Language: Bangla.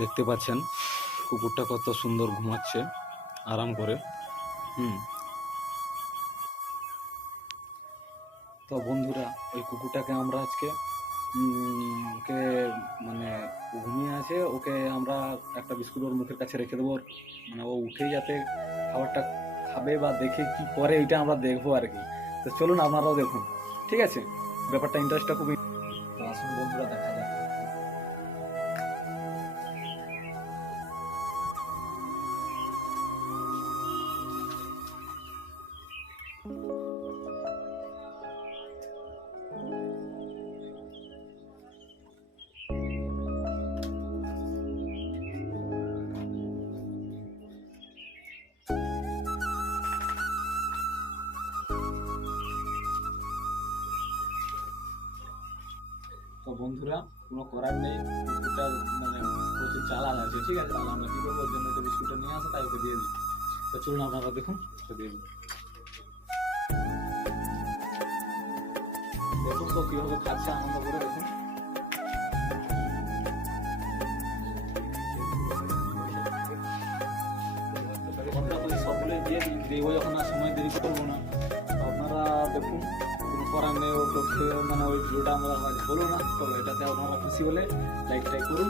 দেখতে পাচ্ছেন কুকুরটা কত সুন্দর ঘুমাচ্ছে আরাম করে। তো বন্ধুরা, ওই কুকুরটাকে আমরা আজকে ওকে মানে ঘুমিয়ে আছে, ওকে আমরা একটা বিস্কুট ওর মুখের কাছে রেখে দেবো, মানে ও উঠেই যাতে খাবারটা খাবে বা দেখে কি করে এটা আমরা দেখবো আর কি। তো চলুন আপনারাও দেখুন, ঠিক আছে? ব্যাপারটা ইন্টারেস্টটা খুবই। তো আসুন বন্ধুরা, দেখা যাক। তো বন্ধুরা, কোনো করার নেই, কুকুরটা মানে প্রচুর চালাক আছে, ঠিক আছে? তাহলে আমরা কি করবো, ওর জন্য তো বিস্কুটটা নিয়ে আসো, তাই ওকে দিয়ে দিই। তো চলুন আপনারা দেখুন, ওকে দিয়ে দিই। দেখুন তো কিভাবে খাচ্ছে আনন্দ করে, দেখুন। সকলে দিয়ে দেবো যখন, আর সময় দেরি করবো না। আপনারা দেখুন, কোনো করার নেই, ওকে মানে ওই ভিডিওটা আমরা হলো না, তো এটাতে আপনারা খুশি হলে লাইক টাইক করুন।